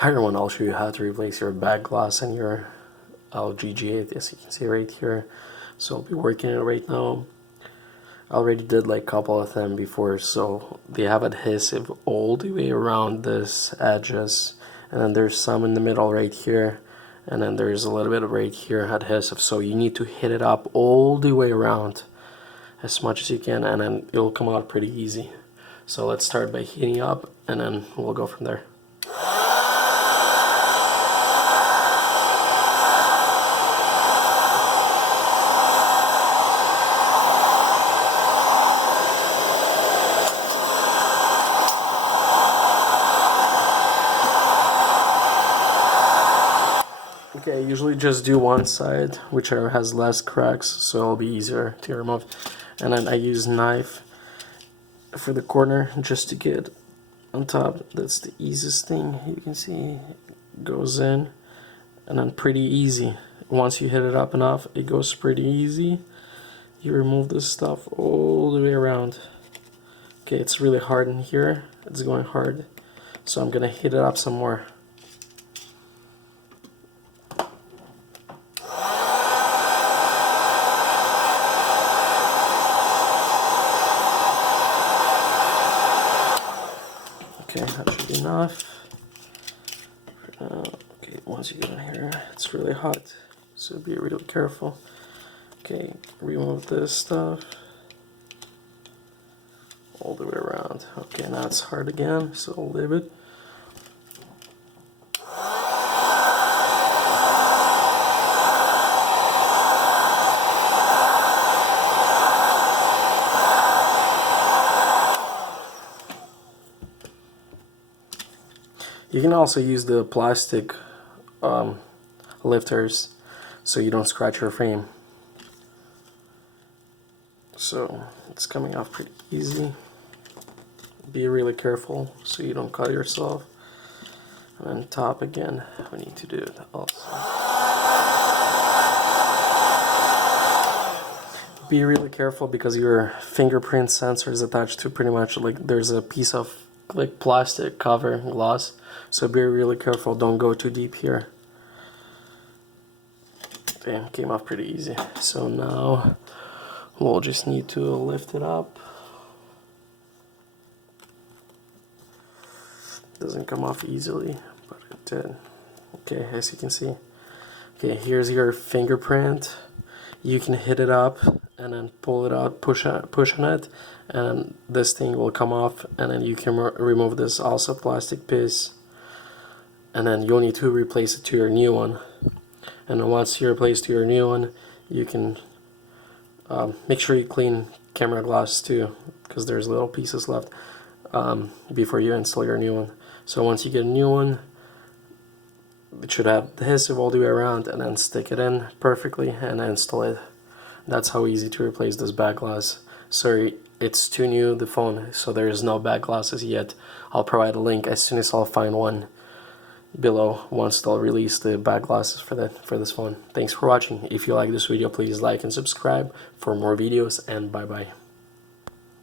Hi everyone, I'll show you how to replace your back glass and your LG G8, as you can see right here. So I'll be working it right now. I already did like a couple of them before, so they have adhesive all the way around this edges, and then there's some in the middle right here, and then there's a little bit of right here adhesive, so you need to hit it up all the way around as much as you can, and then it'll come out pretty easy. So let's start by heating up, and then we'll go from there. Okay, I usually just do one side, whichever has less cracks, so it'll be easier to remove. And then I use knife for the corner just to get on top. That's the easiest thing. You can see it goes in, and then pretty easy. Once you hit it up enough, it goes pretty easy. You remove this stuff all the way around. Okay, it's really hard in here. It's going hard. So I'm gonna hit it up some more. Okay, that should be enough. Okay, once you get in here, it's really hot, so be really careful. Okay, remove this stuff all the way around. Okay, now it's hard again, so I'll leave it. You can also use the plastic lifters so you don't scratch your frame. So it's coming off pretty easy. Be really careful so you don't cut yourself. And then top again, we need to do it also. Be really careful because your fingerprint sensor is attached to pretty much like there's a piece of like plastic cover gloss, so be really careful, don't go too deep here. Damn, came off pretty easy. So now we'll just need to lift it up. Doesn't come off easily, but it did. Okay, as you can see. Okay, here's your fingerprint. You can hit it up and then pull it out, push on it, and this thing will come off, and then you can remove this also plastic piece, and then you'll need to replace it to your new one. And then once you replace to your new one, you can make sure you clean camera glass too, because there's little pieces left before you install your new one. So once you get a new one, it should have adhesive all the way around, and then stick it in perfectly and install it. That's how easy to replace this back glass. Sorry, it's too new, the phone, so there is no back glasses yet. I'll provide a link as soon as I'll find one below once they'll release the back glasses for this phone. Thanks for watching. If you like this video, please like and subscribe for more videos, and bye bye.